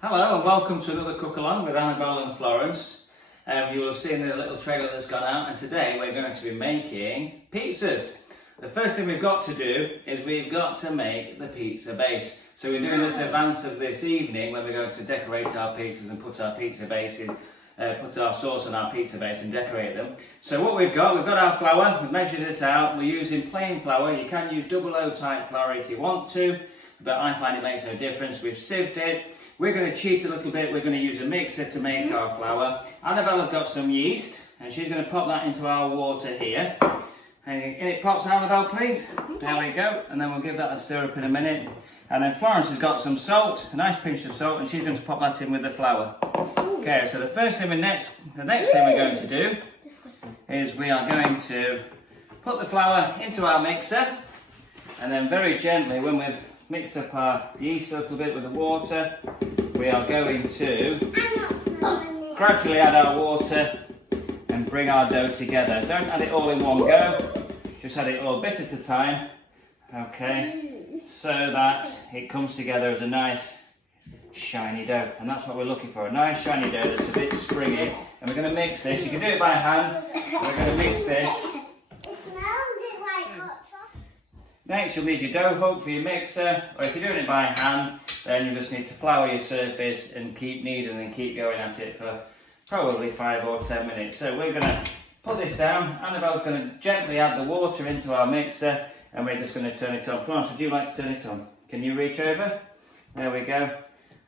Hello and welcome to another cook along with Annabelle and Florence. You will have seen the little trailer that's gone out, and today we're going to be making pizzas. The first thing we've got to do is we've got to make the pizza base. So we're doing this in advance of this evening when we're going to decorate our pizzas and put our pizza bases, put our sauce on our pizza base and decorate them. So what we've got our flour, we've measured it out, we're using plain flour. You can use double O type flour if you want to, but I find it makes no difference. We've sieved it. We're going to cheat a little bit. We're going to use a mixer to make our flour. Annabella's got some yeast and she's going to pop that into our water here. And in it pops, Annabelle, please. There we go. And then we'll give that a stir up in a minute. And then Florence has got some salt, a nice pinch of salt, and she's going to pop that in with the flour. Okay, so the next thing we're going to do is we are going to put the flour into our mixer, and then very gently, when we've mixed up our yeast a little bit with the water, we are going to gradually add our water and bring our dough together. Don't add it all in one go, just add it all a bit at a time, okay, so that it comes together as a nice shiny dough. And that's what we're looking for, a nice shiny dough that's a bit springy. And we're going to mix this, you can do it by hand, we're going to mix this. Next, you'll need your dough hook for your mixer, or if you're doing it by hand, then you just need to flour your surface and keep kneading and keep going at it for probably 5 or 10 minutes. So we're going to put this down. Annabelle's going to gently add the water into our mixer, and we're just going to turn it on. Florence, would you like to turn it on? Can you reach over? There we go.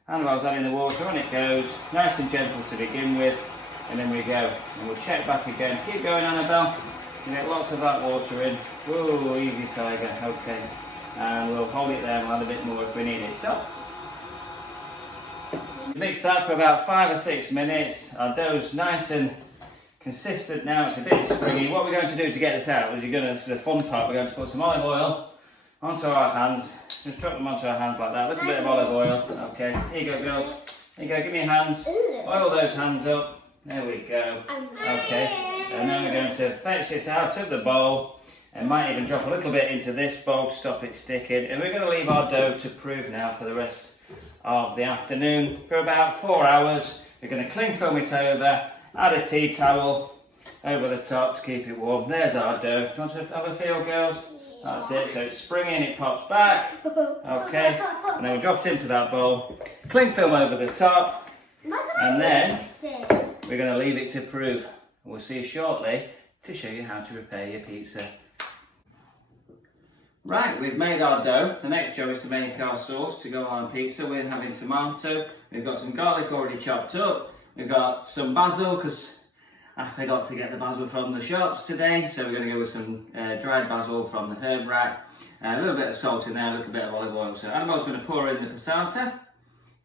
Annabelle's adding the water, on it goes, nice and gentle to begin with, and then we go. And we'll check back again. Keep going, Annabelle. You get lots of that water in. Whoa, easy tiger, okay. And we'll hold it there and we'll add a bit more if we need it. So, mix that for about 5 or 6 minutes. Our dough's nice and consistent now, it's a bit springy. What we're going to do to get this out is this is the fun part, we're going to put some olive oil onto our hands. Just drop them onto our hands like that, a little bit of olive oil. Okay, here you go, girls. Here you go, give me your hands. Oil those hands up. There we go. Okay. And now we're going to fetch this out of the bowl and might even drop a little bit into this bowl to stop it sticking. And we're going to leave our dough to prove now for the rest of the afternoon for about 4 hours. We're going to cling film it over, add a tea towel over the top to keep it warm. There's our dough. Do you want to have a feel, girls? That's it. So it's springing, it pops back. Okay. And then we drop it into that bowl. Cling film over the top. And then we're going to leave it to prove. We'll see you shortly to show you how to prepare your pizza. Right, we've made our dough. The next job is to make our sauce to go on pizza. We're having tomato. We've got some garlic already chopped up. We've got some basil because I forgot to get the basil from the shops today. So we're going to go with some dried basil from the herb rack. A little bit of salt in there, a little bit of olive oil. So Annabelle's going to pour in the passata.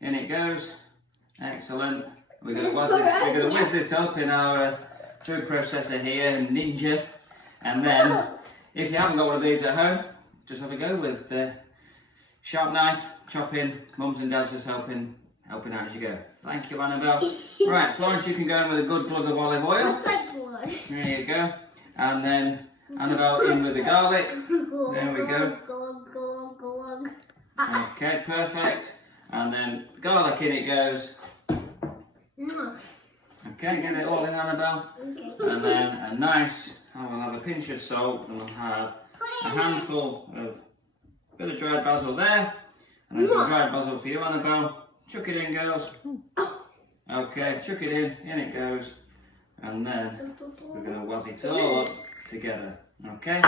In it goes. Excellent. We're going to whiz this up in our food processor here, Ninja, and then if you haven't got one of these at home, just have a go with the sharp knife, chopping. Mums and dads just helping out as you go. Thank you, Annabelle. Right, Florence, you can go in with a good glug of olive oil. There you go. And then Annabelle in with the garlic. There we go. Okay, perfect. And then garlic in it goes. Okay, get it all in, Annabelle. Okay. And then we'll have a pinch of salt, and we'll have a handful of bit of dried basil there, and then some dried basil for you, Annabelle. Chuck it in, girls. Okay, chuck it in it goes, and then we're going to wazz it all up together. Okay?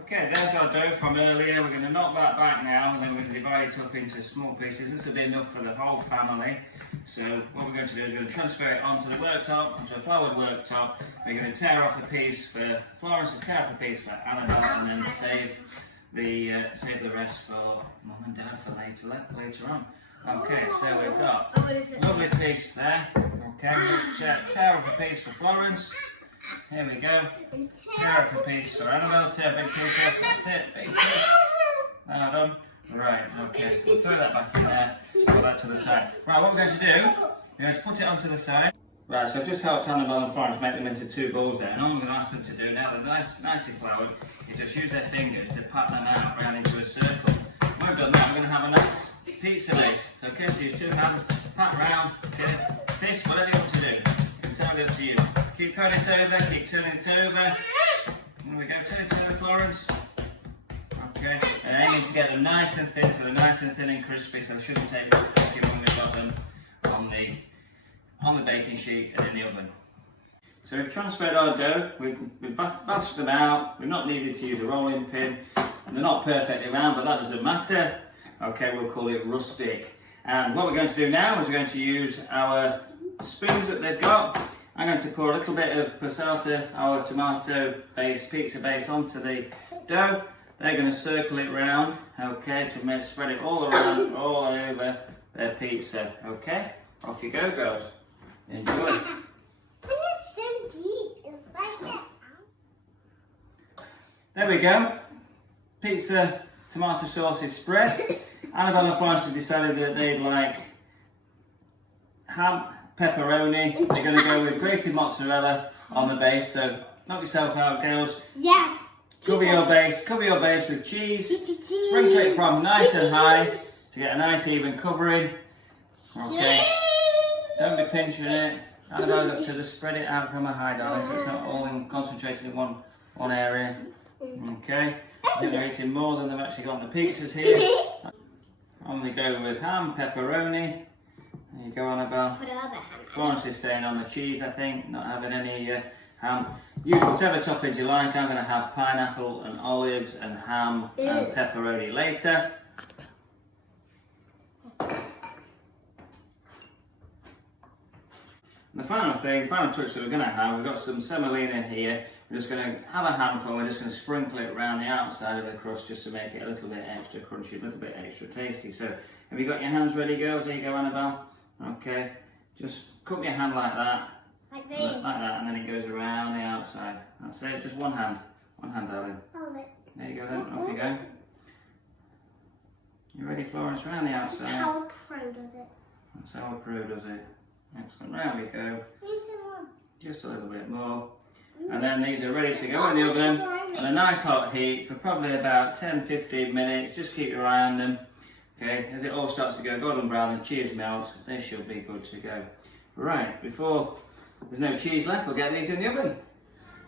Okay, there's our dough from earlier. We're going to knock that back now, and then we're going to divide it up into small pieces. This will be enough for the whole family. So what we're going to do is we're going to transfer it onto the worktop, onto a floured worktop. We're going to tear off a piece for Florence, and tear off a piece for Annabelle, and then save the rest for Mum and Dad for later on. Okay, so we've got a lovely piece there. Okay, let's tear off a piece for Florence. Here we go. Tear off a piece for Annabelle. Tear a big piece off. That's it. Big piece. Now done. Right, okay. We'll throw that back in there. Put that to the side. Right, what we're going to do, we're going to put it onto the side. Right, so I've just helped Annabelle and Florence make them into 2 balls there. And all I'm going to ask them to do now, they're nicely floured, is just use their fingers to pat them out round into a circle. When we've done that, we're going pizza base. Okay, so use 2 hands, pat round, get it, fist, whatever you want to do. It's entirely up to you. Keep throwing it over, keep turning it over. There we go, turn it over, Florence. Okay, and aiming to get them nice and thin, so they're nice and thin and crispy, so they shouldn't take much cooking when we've got them on the baking sheet and in the oven. So we've transferred our dough, we've bashed them out, we've not needed to use a rolling pin, and they're not perfectly round, but that doesn't matter. Okay, we'll call it rustic. And what we're going to do now is we're going to use our spoons that they've got. I'm going to pour a little bit of passata, our tomato base, pizza base, onto the dough. They're going to circle it round, okay, to spread it all around, all over their pizza. Okay, off you go, girls. Enjoy. It's so deep. It's like that. There we go. Pizza tomato sauce is spread. Annabelle and Florence have decided that they'd like ham, pepperoni. They're going to go with grated mozzarella on the base. So knock yourself out, girls. Yes. Cover your base with cheese. Sprinkle it from nice and high to get a nice even covering. Okay. Don't be pinching it. Annabelle, got to just spread it out from a high, darling, so it's not all concentrated in one area. Okay. I think they're eating more than they've actually got on the pizzas here. On they go with ham, pepperoni. There you go, Annabelle. Florence is staying on the cheese, I think, not having any ham. Use whatever toppings you like. I'm going to have pineapple and olives and ham and pepperoni later. And the final touch that we're going to have, we've got some semolina here. We're just going to have a handful, we're just going to sprinkle it around the outside of the crust just to make it a little bit extra crunchy, a little bit extra tasty. So, have you got your hands ready, girls? There you go, Annabelle. Okay, just cup your hand like that. Like this. Like that, and then it goes around the outside. That's it, just one hand, darling. Hold it. There you go, then, off you go. You ready, Florence? Around the outside. That's how a pro does it. That's how a pro does it. Excellent, round we go. Just a little bit more. And then these are ready to go in the oven on a nice hot heat for probably about 10-15 minutes. Just keep your eye on them. Okay, as it all starts to go golden brown and cheese melts, they should be good to go. Right, before there's no cheese left, we'll get these in the oven.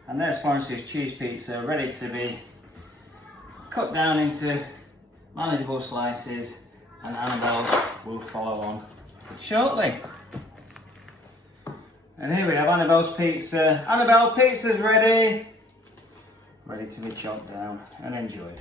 And there's Florence's cheese pizza ready to be cut down into manageable slices, and Annabelle's will follow on shortly. And here we have Annabelle's pizza. Annabelle, pizza's ready. Ready to be chopped down and enjoyed.